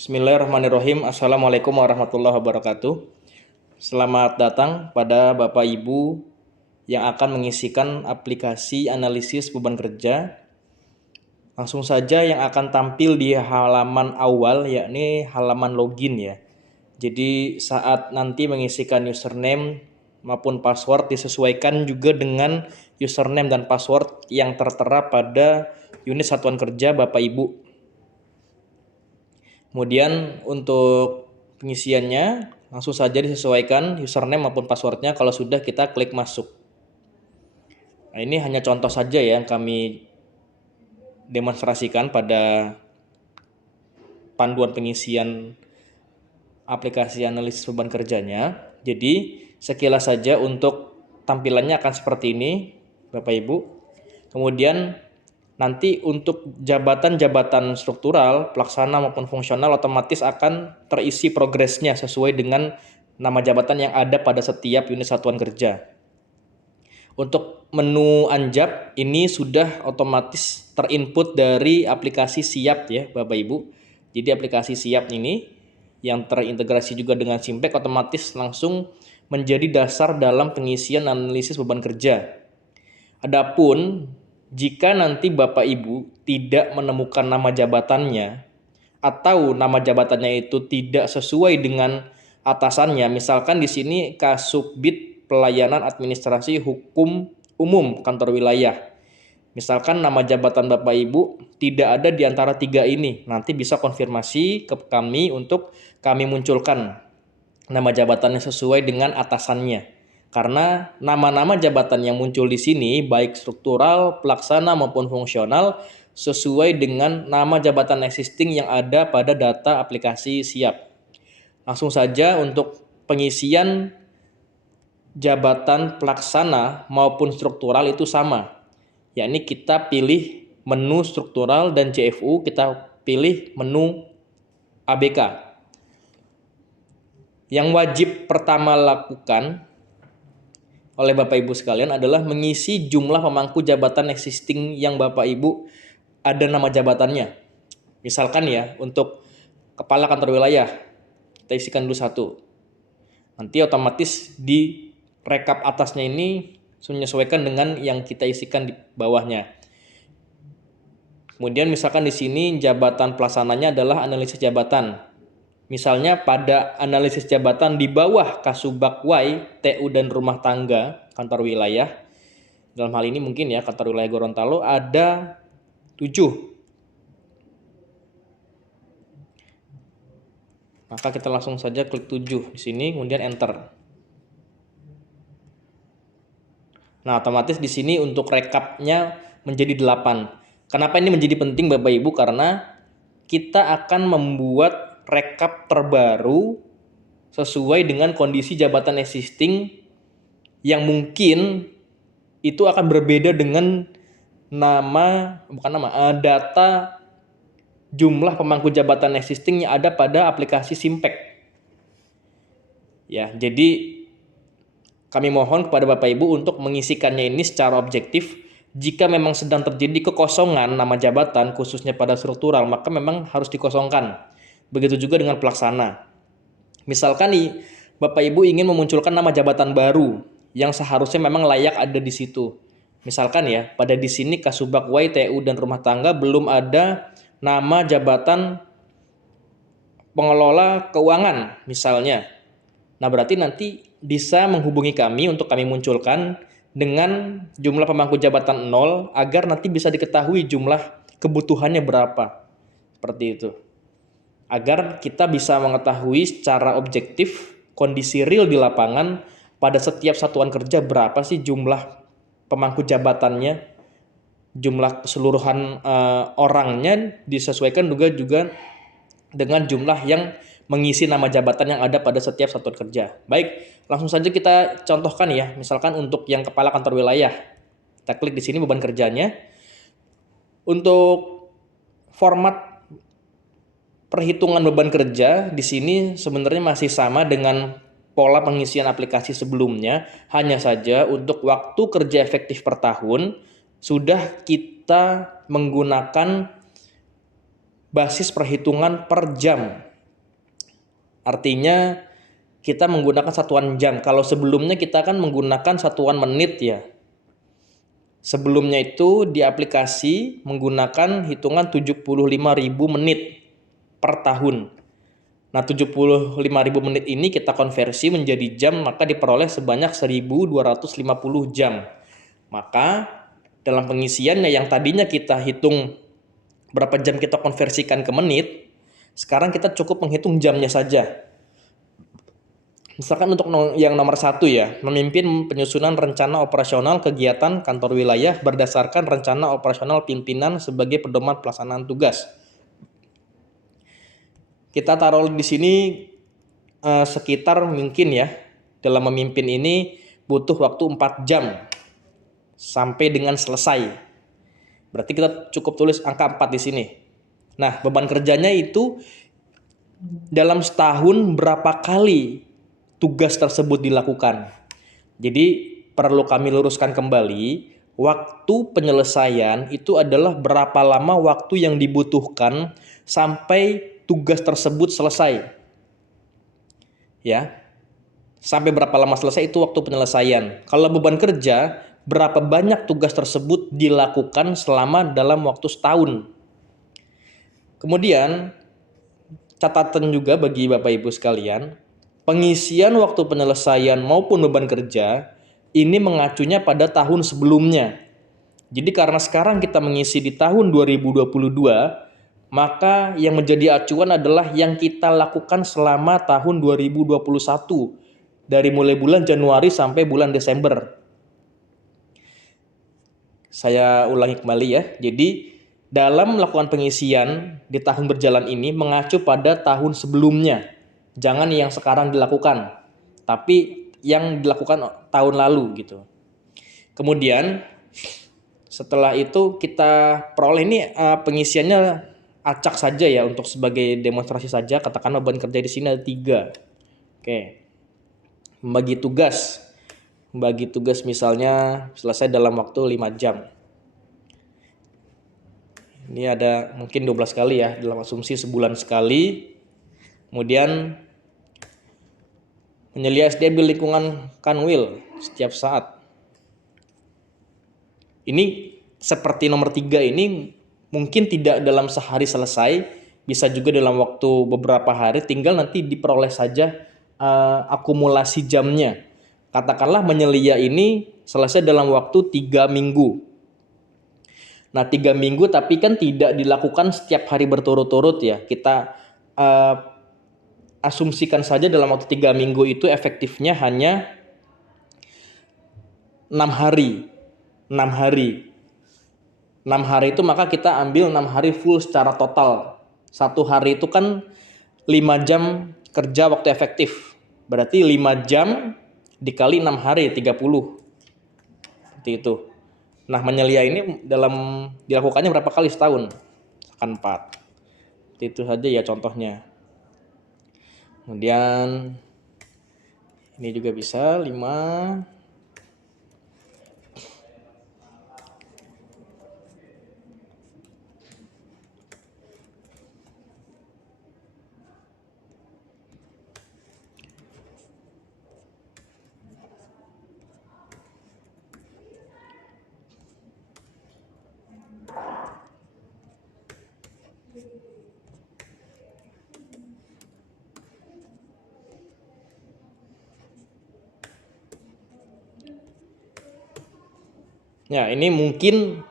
Bismillahirrahmanirrahim. Assalamualaikum warahmatullahi wabarakatuh. Selamat datang pada Bapak Ibu yang akan mengisikan aplikasi analisis beban kerja. Langsung saja yang akan tampil di halaman awal, yakni halaman login ya. Jadi saat nanti mengisikan username maupun password disesuaikan juga dengan username dan password yang tertera pada unit satuan kerja Bapak Ibu. Kemudian untuk pengisiannya langsung saja disesuaikan username maupun passwordnya. Kalau sudah, kita klik masuk. Nah, ini hanya contoh saja ya yang kami demonstrasikan pada panduan pengisian aplikasi analisis beban kerjanya. Jadi sekilas saja untuk tampilannya akan seperti ini Bapak Ibu. Kemudian nanti untuk jabatan-jabatan struktural, pelaksana maupun fungsional otomatis akan terisi progresnya sesuai dengan nama jabatan yang ada pada setiap unit satuan kerja. Untuk menu anjab ini sudah otomatis terinput dari aplikasi Siap ya Bapak Ibu. Jadi aplikasi Siap ini yang terintegrasi juga dengan Simpek otomatis langsung menjadi dasar dalam pengisian analisis beban kerja. Adapun jika nanti Bapak Ibu tidak menemukan nama jabatannya atau nama jabatannya itu tidak sesuai dengan atasannya, misalkan di sini Kasubdit Pelayanan Administrasi Hukum Umum Kantor Wilayah. Misalkan nama jabatan Bapak Ibu tidak ada di antara tiga ini, nanti bisa konfirmasi ke kami untuk kami munculkan nama jabatannya sesuai dengan atasannya. Karena nama-nama jabatan yang muncul di sini baik struktural, pelaksana maupun fungsional sesuai dengan nama jabatan existing yang ada pada data aplikasi Siap. Langsung saja untuk pengisian jabatan pelaksana maupun struktural itu sama. Yakni kita pilih menu struktural dan CFU, kita pilih menu ABK. Yang wajib pertama lakukan oleh Bapak Ibu sekalian adalah mengisi jumlah pemangku jabatan existing yang Bapak Ibu ada nama jabatannya. Misalkan ya, untuk kepala kantor wilayah, kita isikan dulu satu. Nanti otomatis di rekap atasnya ini menyesuaikan dengan yang kita isikan di bawahnya. Kemudian misalkan di sini jabatan pelaksananya adalah analisis jabatan. Misalnya pada analisis jabatan di bawah Kasubag Y, TU dan rumah tangga kantor wilayah, dalam hal ini mungkin ya kantor wilayah Gorontalo ada 7. Maka kita langsung saja klik 7 di sini, kemudian enter. Nah, otomatis di sini untuk rekapnya menjadi 8. Kenapa ini menjadi penting Bapak Ibu? Karena kita akan membuat rekap terbaru sesuai dengan kondisi jabatan existing yang mungkin itu akan berbeda dengan data jumlah pemangku jabatan existing yang ada pada aplikasi Simpek. Ya, jadi kami mohon kepada Bapak Ibu untuk mengisikannya ini secara objektif. Jika memang sedang terjadi kekosongan nama jabatan khususnya pada struktural, maka memang harus dikosongkan. Begitu juga dengan pelaksana. Misalkan nih, Bapak Ibu ingin memunculkan nama jabatan baru yang seharusnya memang layak ada di situ. Misalkan ya, pada di sini Kasubag Y, TU dan rumah tangga belum ada nama jabatan pengelola keuangan misalnya. Nah, berarti nanti bisa menghubungi kami untuk kami munculkan dengan jumlah pemangku jabatan 0 agar nanti bisa diketahui jumlah kebutuhannya berapa. Seperti itu. Agar kita bisa mengetahui secara objektif kondisi real di lapangan pada setiap satuan kerja berapa sih jumlah pemangku jabatannya, jumlah keseluruhan orangnya disesuaikan juga dengan jumlah yang mengisi nama jabatan yang ada pada setiap satuan kerja. Baik, langsung saja kita contohkan ya. Misalkan untuk yang kepala kantor wilayah, kita klik di sini beban kerjanya. Untuk format perhitungan beban kerja di sini sebenarnya masih sama dengan pola pengisian aplikasi sebelumnya, hanya saja untuk waktu kerja efektif per tahun sudah kita menggunakan basis perhitungan per jam. Artinya kita menggunakan satuan jam. Kalau sebelumnya kita kan menggunakan satuan menit ya. Sebelumnya itu di aplikasi menggunakan hitungan 75.000 menit per tahun. Nah, 75.000 menit ini kita konversi menjadi jam, maka diperoleh sebanyak 1.250 jam. Maka dalam pengisiannya yang tadinya kita hitung berapa jam kita konversikan ke menit, sekarang kita cukup menghitung jamnya saja. Misalkan untuk yang nomor 1 ya, memimpin penyusunan rencana operasional kegiatan kantor wilayah berdasarkan rencana operasional pimpinan sebagai pedoman pelaksanaan tugas. Kita taruh di sini sekitar mungkin ya, dalam memimpin ini butuh waktu 4 jam sampai dengan selesai. Berarti kita cukup tulis angka 4 di sini. Nah, beban kerjanya itu dalam setahun berapa kali tugas tersebut dilakukan. Jadi perlu kami luruskan kembali, waktu penyelesaian itu adalah berapa lama waktu yang dibutuhkan sampai tugas tersebut selesai. Ya. Sampai berapa lama selesai itu waktu penyelesaian. Kalau beban kerja, berapa banyak tugas tersebut dilakukan selama dalam waktu setahun. Kemudian catatan juga bagi Bapak Ibu sekalian, pengisian waktu penyelesaian maupun beban kerja ini mengacunya pada tahun sebelumnya. Jadi karena sekarang kita mengisi di tahun 2022, maka yang menjadi acuan adalah yang kita lakukan selama tahun 2021, dari mulai bulan Januari sampai bulan Desember. Saya ulangi kembali ya. Jadi dalam melakukan pengisian di tahun berjalan ini mengacu pada tahun sebelumnya. Jangan yang sekarang dilakukan, tapi yang dilakukan tahun lalu gitu. Kemudian setelah itu kita peroleh ini pengisiannya acak saja ya, untuk sebagai demonstrasi saja. Katakanlah beban kerja di sini ada 3. Oke. Membagi tugas misalnya selesai dalam waktu 5 jam. Ini ada mungkin 12 kali ya, dalam asumsi sebulan sekali. Kemudian menyelia SDM di lingkungan Kanwil setiap saat. Ini seperti nomor 3 ini mungkin tidak dalam sehari selesai, bisa juga dalam waktu beberapa hari, tinggal nanti diperoleh saja akumulasi jamnya. Katakanlah menyelia ini selesai dalam waktu 3 minggu. Nah, 3 minggu tapi kan tidak dilakukan setiap hari berturut-turut ya. Kita asumsikan saja dalam waktu 3 minggu itu efektifnya hanya 6 hari. 6 hari. 6 hari itu maka kita ambil 6 hari full secara total. 1 hari itu kan 5 jam kerja waktu efektif. Berarti 5 jam dikali 6 hari, 30. Seperti itu. Nah, menyelia ini dilakukannya berapa kali setahun? Akan 4. Itu saja ya contohnya. Kemudian ini juga bisa 5. Ya, ini mungkin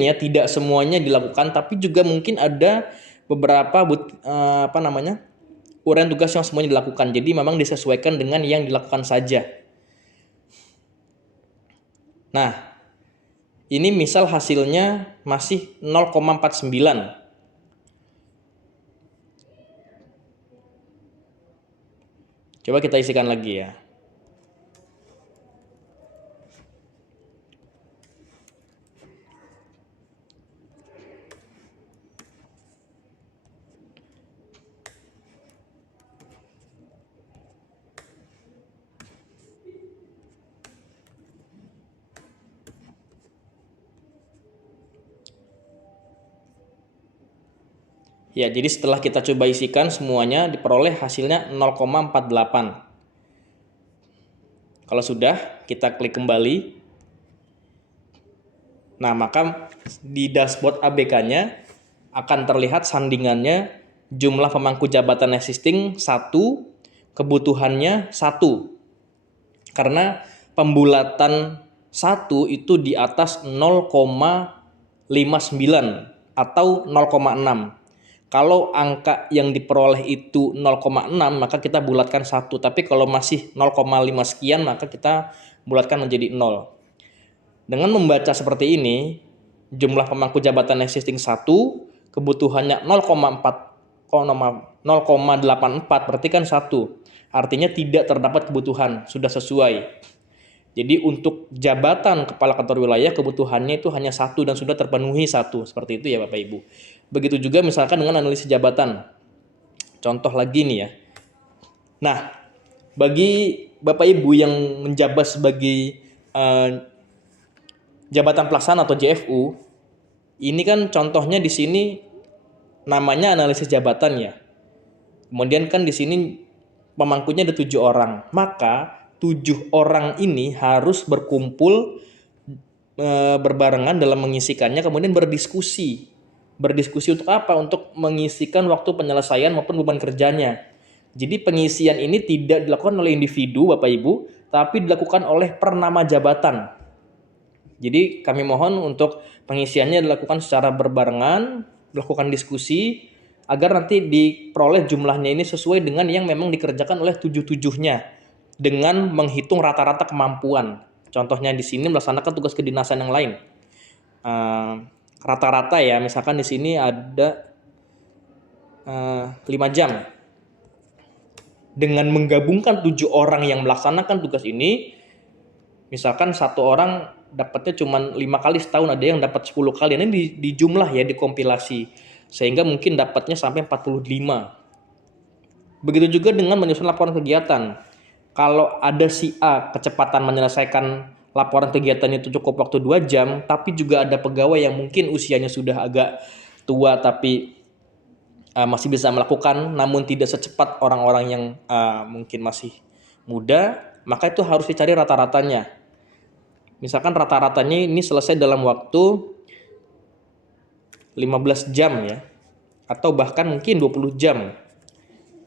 ya tidak semuanya dilakukan, tapi juga mungkin ada beberapa uraian tugas yang semuanya dilakukan. Jadi memang disesuaikan dengan yang dilakukan saja. Nah, ini misal hasilnya masih 0,49. Coba kita isikan lagi ya. Ya, jadi setelah kita coba isikan semuanya diperoleh hasilnya 0,48. Kalau sudah, kita klik kembali. Nah, maka di dashboard ABK-nya akan terlihat sandingannya jumlah pemangku jabatan existing 1, kebutuhannya 1. Karena pembulatan 1 itu di atas 0,59 atau 0,6. Kalau angka yang diperoleh itu 0,6 maka kita bulatkan 1. Tapi kalau masih 0,5 sekian maka kita bulatkan menjadi 0. Dengan membaca seperti ini, jumlah pemangku jabatan existing 1, kebutuhannya 0,84 berarti kan 1. Artinya tidak terdapat kebutuhan, sudah sesuai. Jadi untuk jabatan kepala kantor wilayah kebutuhannya itu hanya 1 dan sudah terpenuhi 1. Seperti itu ya Bapak Ibu. Begitu juga misalkan dengan analisis jabatan. Contoh lagi nih ya. Nah, bagi Bapak Ibu yang menjabat sebagai jabatan pelaksana atau JFU, ini kan contohnya di sini namanya analisis jabatan ya. Kemudian kan di sini pemangkunya ada 7 orang. Maka 7 orang ini harus berkumpul berbarengan dalam mengisikannya, kemudian berdiskusi. Berdiskusi untuk apa? Untuk mengisikan waktu penyelesaian maupun beban kerjanya. Jadi pengisian ini tidak dilakukan oleh individu Bapak Ibu, tapi dilakukan oleh per nama jabatan. Jadi kami mohon untuk pengisiannya dilakukan secara berbarengan, dilakukan diskusi, agar nanti diperoleh jumlahnya ini sesuai dengan yang memang dikerjakan oleh 7-7-nya dengan menghitung rata-rata kemampuan. Contohnya di sini melaksanakan tugas kedinasan yang lain. Rata-rata ya, misalkan di sini ada 5 jam. Dengan menggabungkan 7 orang yang melaksanakan tugas ini, misalkan satu orang dapatnya cuma 5 kali setahun, ada yang dapat 10 kali. Ini dijumlah ya, dikompilasi. Sehingga mungkin dapatnya sampai 45. Begitu juga dengan menyusun laporan kegiatan. Kalau ada si A kecepatan menyelesaikan laporan kegiatan itu cukup waktu 2 jam, tapi juga ada pegawai yang mungkin usianya sudah agak tua tapi masih bisa melakukan, namun tidak secepat orang-orang yang mungkin masih muda, maka itu harus dicari rata-ratanya. Misalkan rata-ratanya ini selesai dalam waktu 15 jam ya, atau bahkan mungkin 20 jam.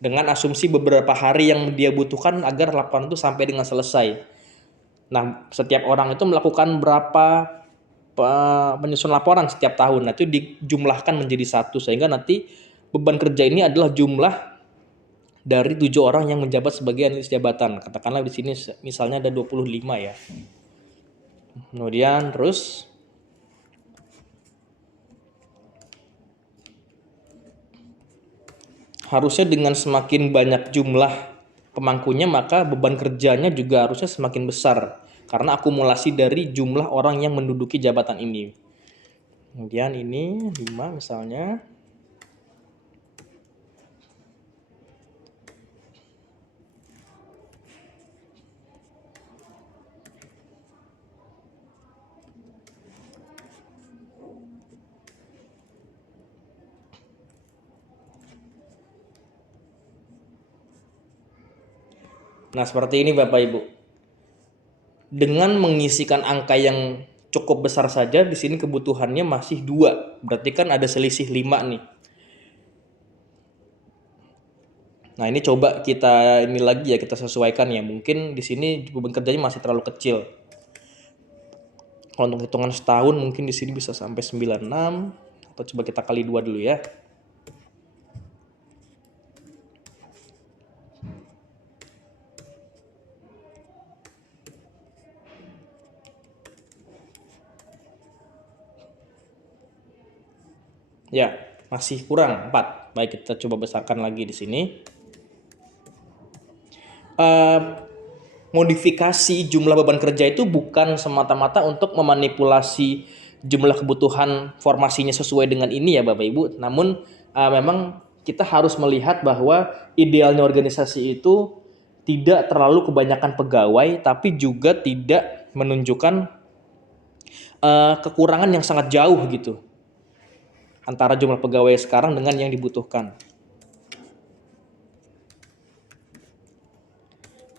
Dengan asumsi beberapa hari yang dia butuhkan agar laporan itu sampai dengan selesai. Nah, setiap orang itu melakukan berapa menyusun laporan setiap tahun. Nah, itu dijumlahkan menjadi 1 sehingga nanti beban kerja ini adalah jumlah dari 7 orang yang menjabat sebagai analis jabatan. Katakanlah di sini misalnya ada 25 ya. Kemudian terus harusnya dengan semakin banyak jumlah pemangkunya maka beban kerjanya juga harusnya semakin besar karena akumulasi dari jumlah orang yang menduduki jabatan ini. Kemudian ini 5 misalnya. Nah, seperti ini Bapak Ibu. Dengan mengisikan angka yang cukup besar saja, di sini kebutuhannya masih 2. Berarti kan ada selisih 5 nih. Nah, ini coba kita ini lagi ya, kita sesuaikan ya. Mungkin di sini beban kerjanya masih terlalu kecil. Kalau untuk hitungan setahun mungkin di sini bisa sampai 96 atau coba kita kali 2 dulu ya. Ya, masih kurang 4. Baik, kita coba besarkan lagi di sini. Modifikasi jumlah beban kerja itu bukan semata-mata untuk memanipulasi jumlah kebutuhan formasinya sesuai dengan ini ya Bapak Ibu. Namun memang kita harus melihat bahwa idealnya organisasi itu tidak terlalu kebanyakan pegawai tapi juga tidak menunjukkan kekurangan yang sangat jauh gitu. antara jumlah pegawai sekarang dengan yang dibutuhkan.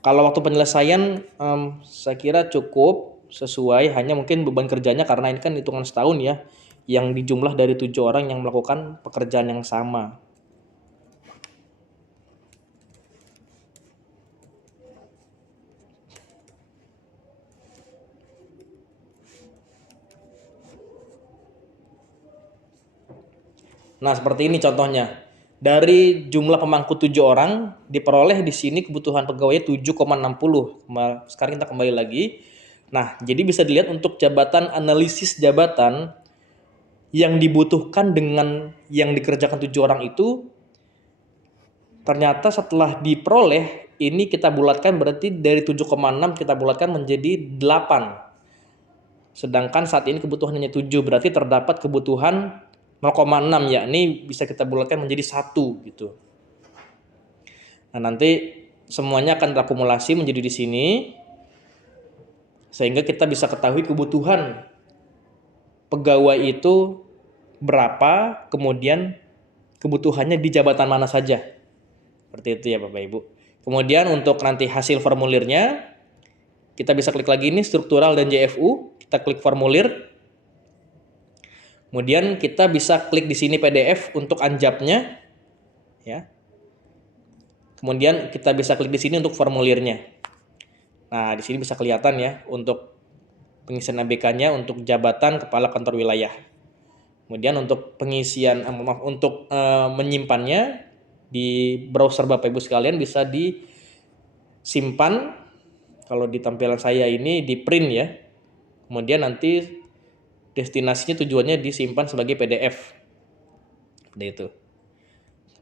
Kalau waktu penyelesaian saya kira cukup sesuai, hanya mungkin beban kerjanya karena ini kan hitungan setahun ya, yang dijumlah dari 7 orang yang melakukan pekerjaan yang sama. Nah, seperti ini contohnya. Dari jumlah pemangku 7 orang, diperoleh di sini kebutuhan pegawainya 7,60. Sekarang kita kembali lagi. Nah, jadi bisa dilihat untuk jabatan analisis jabatan yang dibutuhkan dengan yang dikerjakan 7 orang itu, ternyata setelah diperoleh, ini kita bulatkan berarti dari 7,6 kita bulatkan menjadi 8. Sedangkan saat ini kebutuhannya 7, berarti terdapat kebutuhan 0,6, yakni bisa kita bulatkan menjadi 1 gitu. Nah, nanti semuanya akan terakumulasi menjadi di sini sehingga kita bisa ketahui kebutuhan pegawai itu berapa, kemudian kebutuhannya di jabatan mana saja. Seperti itu ya Bapak Ibu. Kemudian untuk nanti hasil formulirnya kita bisa klik lagi ini struktural dan JFU, kita klik formulir. Kemudian kita bisa klik di sini PDF untuk anjapnya, ya. Kemudian kita bisa klik di sini untuk formulirnya. Nah, di sini bisa kelihatan ya untuk pengisian ABK-nya untuk jabatan kepala kantor wilayah. Kemudian untuk pengisian, menyimpannya di browser Bapak Ibu sekalian bisa disimpan. Kalau di tampilan saya ini di print ya. Kemudian nanti destinasinya tujuannya disimpan sebagai PDF. Seperti itu.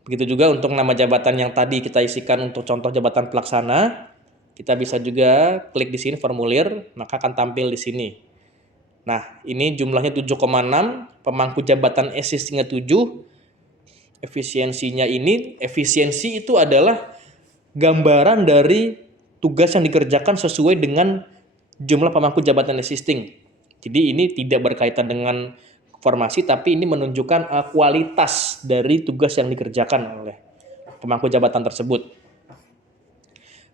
Begitu juga untuk nama jabatan yang tadi kita isikan untuk contoh jabatan pelaksana, kita bisa juga klik di sini formulir, maka akan tampil di sini. Nah, ini jumlahnya 7,6, pemangku jabatan existing-nya 7, efisiensinya ini, efisiensi itu adalah gambaran dari tugas yang dikerjakan sesuai dengan jumlah pemangku jabatan existing. Jadi ini tidak berkaitan dengan formasi, tapi ini menunjukkan kualitas dari tugas yang dikerjakan oleh pemangku jabatan tersebut.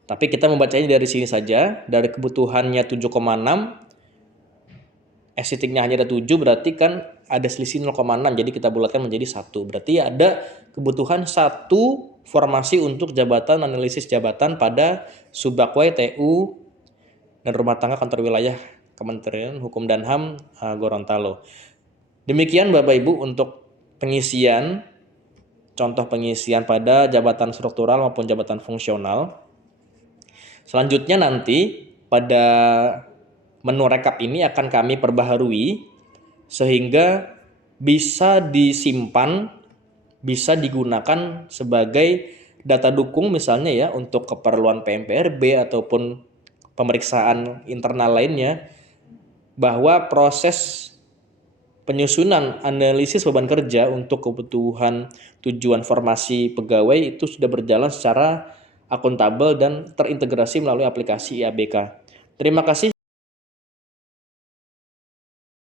Tapi kita membacanya dari sini saja, dari kebutuhannya 7,6, existingnya hanya ada 7, berarti kan ada selisih 0,6, jadi kita bulatkan menjadi 1. Berarti ada kebutuhan 1 formasi untuk jabatan analisis jabatan pada Subakwai TU dan Rumah Tangga Kantor Wilayah Kementerian Hukum dan HAM Gorontalo. Demikian Bapak Ibu untuk pengisian, contoh pengisian pada jabatan struktural maupun jabatan fungsional. Selanjutnya nanti pada menu rekap ini akan kami perbaharui sehingga bisa disimpan, bisa digunakan sebagai data dukung misalnya ya untuk keperluan PMPRB ataupun pemeriksaan internal lainnya, bahwa proses penyusunan analisis beban kerja untuk kebutuhan tujuan formasi pegawai itu sudah berjalan secara akuntabel dan terintegrasi melalui aplikasi IABK. Terima kasih.